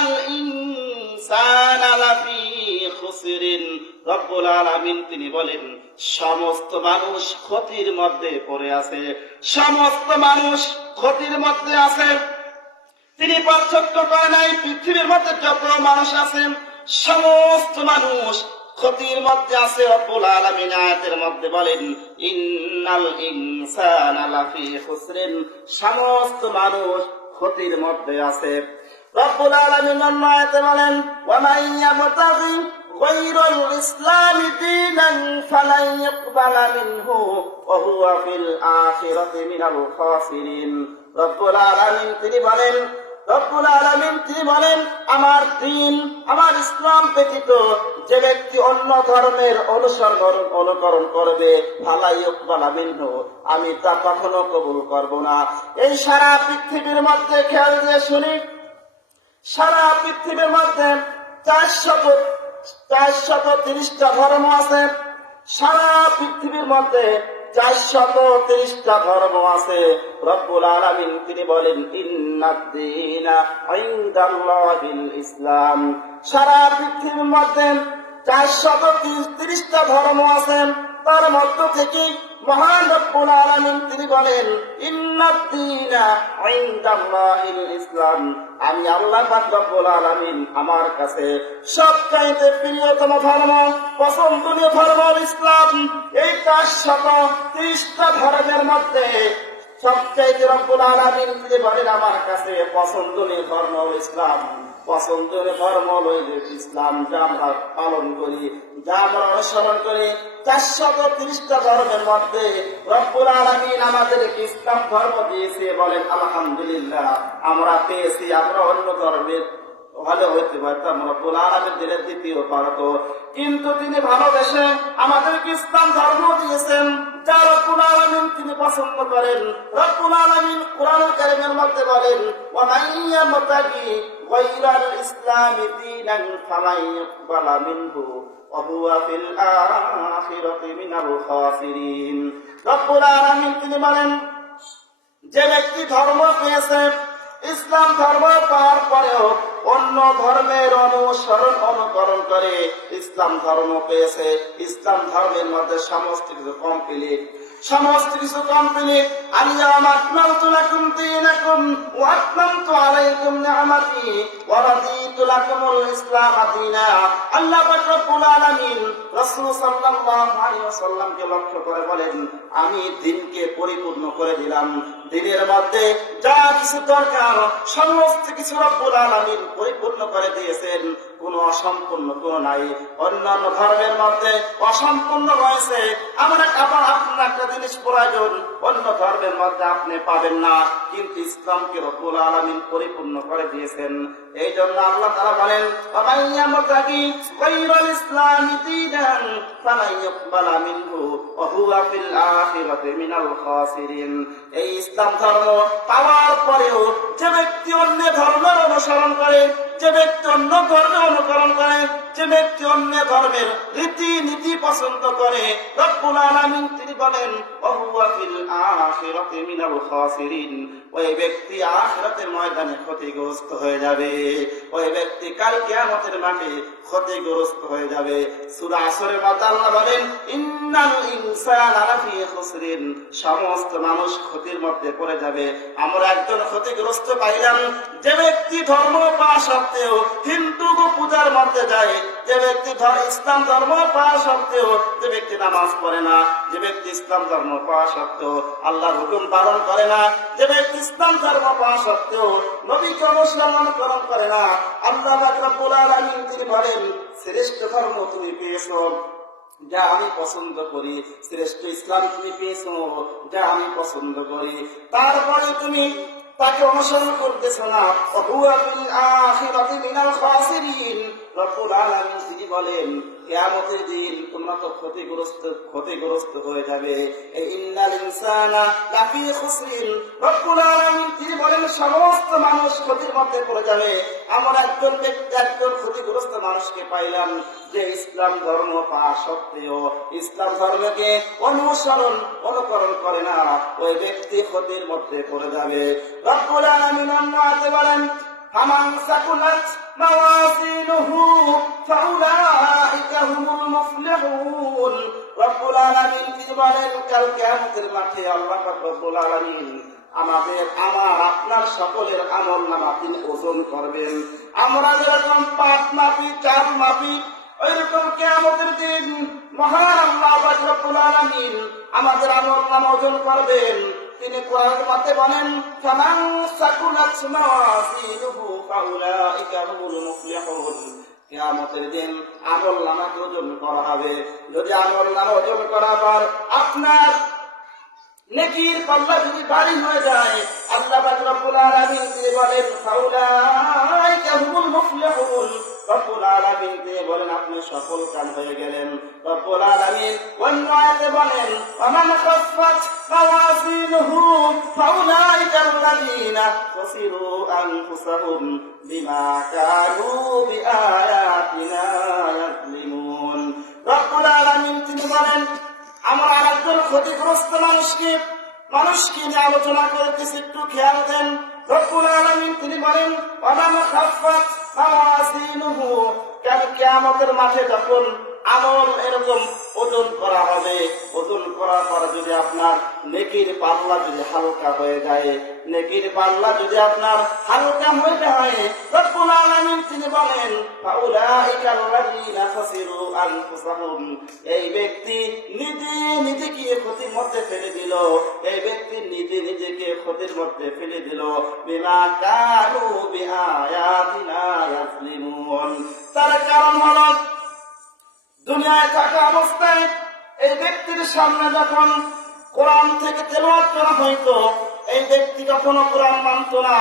ইন্নাল ইনসানা লাফি খুসরিন। রব্বুল আলামিন তিনি বলেন সমস্ত মানুষ ক্ষতির মধ্যে পড়ে আছে, সমস্ত মানুষ ক্ষতির মধ্যে আছে। তিনি পার্থক্য করে নাই, পৃথিবীর মধ্যে যত মানুষ আছেন সমস্ত মানুষ ক্ষতির মধ্যে আছে। রব্বুল আলামিন আয়াতের মধ্যে বলেন ইন্নাল ইনসানা লাফি খুসরিন, সমস্ত মানুষ ক্ষতির মধ্যে আছে। রব্বুল আলামিন অন্য আয়াতে বলেন ওয়া মান ইয়াবতাগি গায়রাল ইসলামি দীনান ফালান ইকবালা মিনহু ওয়া হুয়া ফিল আখিরাতি মিনাল খাসিরিন। রব্বুল আলামিন তিনি বলেন আমার দ্বীন, আমার ইসলাম ব্যতীত যে ব্যক্তি অন্য ধর্মের অনুকরণ করবে ফালা ইকবালা মিনহু, আমি তা কখনো কবুল করব না। এই সারা পৃথিবীর মধ্যে খেয়াল দিয়ে শুনি, সারা পৃথিবীর মধ্যে 430টা ধর্ম আছে। সারা পৃথিবীর মধ্যে 430টা ধর্ম আছে। রব্বুল আলামিন তিনি বলেন ইন্নাদ-দীনা ইনদাল্লাহিল ইসলাম। সারা পৃথিবীর মধ্যে 430টা ধর্ম আছে, তার মধ্য থেকে মহান রব্বুল আলামিন তিনি বলেন ইন্নাদ-দীনা ইনদাল্লাহিল ইসলাম, আমি আল্লাহ পাক রব্বুল আলামিন আমার কাছে সবচাইতে প্রিয়তম ধর্ম, পছন্দনীয় ধর্ম ইসলাম। এই 430টা ধর্মের মধ্যে সবচাইতে রব্বুল আলামিন তিনি বলেন আমার কাছে পছন্দনীয় ধর্ম ইসলাম। পছন্দনীয় ধর্ম হলো ইসলাম, যা আমরা পালন করি, যা আমরা অনুসরণ করি। 430টা ধর্মের মধ্যে রব্বুল আলামিন আমাদেরকে ইসলাম ধর্ম দিয়েছে। বলেন আলহামদুলিল্লাহ, আমরা পেয়েছি। আমরা অন্য ধর্মের ভালো হইতে পারতাম, রব্বুল আলামিন দিলেন দ্বিতীয় পারত, কিন্তু তিনি ভালোবেসে আমাদেরকে ইসলাম ধর্ম দিয়েছেন, যা রব্বুল আলামিন তিনি পছন্দ করেন। রব্বুল আলামিন কোরআনুল কারীমের মধ্যে বলেন ওয়া মান ইয়াবতাগি গায়রাল ইসলামি দীনান ফালান ইকবালা মিনহু ওয়া হুয়া ফিল আখিরাতি মিনাল খাসিরিন। রব্বুল আলামিন তিনি বলেন যে ব্যক্তি ধর্ম পেয়েছে, ইসলাম ধর্ম পাওয়ার পরেও অন্য ধর্মের অনুকরণ করে ইসলাম ধর্ম পেয়েছে, ইসলাম ধর্মের মধ্যে সমস্ত কিছু কমপ্লিট। আলিয়াউমা আকমালতু লাকুম দীনাকুম ওয়া আতমামতু আলাইকুম নি'মাতি ওয়া রাদিতু লাকুমুল ইসলাম দীনা। আল্লাহ পাক রব্বুল আলামিন রাসূল সাল্লাল্লাহু আলাইহি ওয়াসাল্লামকে লক্ষ্য করে বলেন আমি দ্বীনকে পরিপূর্ণ করে দিলাম। দ্বীনের মধ্যে যা কিছু দরকার সমস্ত কিছু রব্বুল আলামিন পরিপূর্ণ করে দিয়েছেন, কোনো অসম্পূর্ণ কোনো নাই। অন্যান্য ধর্মের মধ্যে অসম্পূর্ণ রয়েছে, আপনার একটা জিনিস প্রয়োজন অন্য ধর্মের মধ্যে আপনি পাবেন না, কিন্তু ইসলামকে রব্বুল আলামিন পরিপূর্ণ করে দিয়েছেন। এই জন্য আল্লাহ তাআলা বলেন ওয়া মান ইয়াবতাগি গায়রাল ইসলামি দীনান ফালান ইকবালা মিনহু ওয়া হুয়া ফিল আখিরাতি মিনাল খাসিরিন। এই ইসলাম ধর্ম পাওয়ার পরেও যে ব্যক্তি অন্য ধর্মের অনুসরণ করে, যে ব্যক্তি অন্য ধর্মের অনুকরণ করে, যে ব্যক্তি অন্য ধর্মের রীতি নীতি পছন্দ করে, রব্বুল আলামিন তিনি বলেন ওয়া হুয়া ফিল আখিরাতি মিনাল খাসিরিন, ওই ব্যক্তি আখিরাতের ময়দানে ক্ষতিগ্রস্ত হয়ে যাবে। ওই ব্যক্তি কাল কিয়ামতের মাঠে ক্ষতিগ্রস্ত হয়ে যাবে। সূরা আসরের মধ্যে আল্লাহ বলেন ইন্নাল ইনসানা লাফি খুসরিন, সমস্ত মানুষ ক্ষতির মধ্যে পড়ে যাবে। আমরা একজন ক্ষতিগ্রস্ত পাইলাম, যে ব্যক্তি ধর্ম পাওয়া সত্ত্বেও হিন্দু পূজার মধ্যে যায়, যে ব্যক্তি ইসলাম ধর্ম পাওয়া সত্ত্বেও যে ব্যক্তি নামাজ পড়ে না, যে ব্যক্তি ইসলাম ধর্ম পাওয়া সত্ত্বেও আল্লাহর হুকুম পালন করে না, যে ব্যক্তি ইসলাম ধর্ম পাওয়া সত্ত্বেও নবীকে অনুসরণ করে না, আল্লাহ পাক রব্বুল আলামিন তিনি বলেন শ্রেষ্ঠ ধর্ম তুমি পেয়েছো যা আমি পছন্দ করি, শ্রেষ্ঠ ইসলাম তুমি পেয়েছো যা আমি পছন্দ করি, তারপরে তুমি তাকে অনুসরণ করতেছো না, হুয়া ফিল আখিরাতি মিনাল খাসিরিন। রব্বুল আলামিন তিনি বলেন কিয়ামতের দিন তোমরা তো ক্ষতিগ্রস্ত হয়ে যাবে। এই ইন্নাল ইনসানা লাফি খুসরিন, রব্বুল আলামিন তিনি বলেন সমস্ত মানুষ ক্ষতির মধ্যে পড়ে যাবে। আমরা একজন ক্ষতিগ্রস্ত মানুষকে পাইলাম যে ইসলাম ধর্ম পাওয়া সত্ত্বেও ইসলাম ধর্মকে অনুকরণ করে না, ওই ব্যক্তি ক্ষতির মধ্যে পড়ে যাবে। রব্বুল আলামিন অন্য আয়াতে বলেন ফামান সাকুলাত موازينه فأولئك هم المفلحون রব্বুল আলামিন তিনি বলেন কাল কিয়ামতের মাঠে আল্লাহ পাক রব্বুল আলামিন আমাদের আপনার সকলের আমলনামা তিনি ওজন করবেন। আমরা যেরকম পাপ মাপি চাপ মাপি ওইরকম কিয়ামতের দিন মহান আল্লাহ পাক রব্বুল আলামিন আমাদের আমলনামা ওজন করবেন। তিনি কোরআনের মধ্যে বলেন ফামান সাকুলাত মাওয়াজিনুহু ফাউলাইকা হুমুল মুফলিহুন। কিয়ামতের দিন আমলনামা ওজন করা হবে। যদি আমলনামা ওজন করার পর আপনার নেকির পাল্লা যদি ভারী হয়ে যায় আল্লাহ পাক রব্বুল আলামিন তিনি বলেন ফাউলাইকা হুমুল মুফলিহুন। রব্বুল আলামিন তিনি বলেন আপনি সফল কাম হয়ে গেলেন। রব্বুল আলামিন অন্য আয়াতে বলেন ওয়ামান খাফফাত মাওয়াজিনুহু ফাউলাইকা আল্লাযীনা খাসিরু আনফুসাহুম বিমা কানু বিআয়াতিনা ইয়াজলিমুন। রব্বুল আলামিন তিনি বলেন আমার আরেকজন ক্ষতিগ্রস্ত মানুষকে নিয়ে আলোচনা করতেছি, একটু খেয়াল দেন। রব্বুল আলামিন তিনি বলেন ওয়ামান খাফফাত মাওয়াজিনুহু, কাল কিয়ামতের মাঠে যখন আমল এরকম ওজন করা হবে, ওজন করার পর যদি আপনার নেকির পাল্লা যদি হালকা হয়ে যায়, নেকির পাল্লা যদি আপনার হালকা হয়ে যায় রব্বুল আলামিন তিনি বলেন ফাউলাইকা আল্লাযীনা খাসিরু আনফুসাহুম, এই ব্যক্তি নিজেকে ক্ষতির মধ্যে ফেলে দিল, এই ব্যক্তি নিজেকে ক্ষতির মধ্যে ফেলে দিল বিমা কানু বিআয়াতিনা ইয়াজলিমুন। তার কারণ হলো দুনিয়ায় থাকা অবস্থায় এই ব্যক্তির সামনে যখন কোরআন থেকে তেলাওয়াত করা হইতো এই ব্যক্তি কখনো কোরআন মানত না।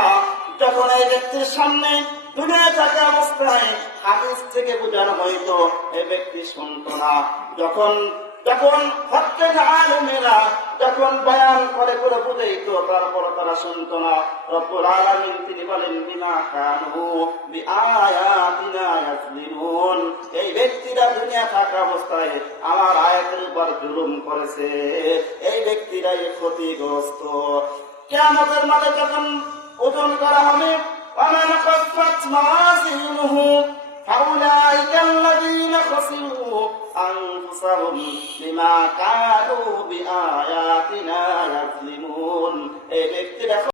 যখন এই ব্যক্তির সামনে দুনিয়ায় থাকা অবস্থায় হাদিস থেকে বোঝানো হইতো এই ব্যক্তি শুনতো না। যখন হকের আলেমেরা যখন বয়ান করে বুঝাইতো তারপর তারা শুনতো না। রব্বুল আলামিন তিনি বলেন বিমা কানু বিআয়াতিনা ইয়াজলিমুন, এই ব্যক্তিরা দুনিয়া থাকা অবস্থায় আমার আয়াতের উপর জুলুম করেছে, এই ব্যক্তিরাই ক্ষতিগ্রস্ত। কিয়ামতের মাঠে যখন ওজন করা হবে ওয়ামান খাফফাত মাওয়াজিনুহু ফাউলাইকা আল্লাযীনা খাসিরু আনফুসাহুম বিমা কানু বিআয়াতিনা ইয়াজলিমুন, এই ব্যক্তিরা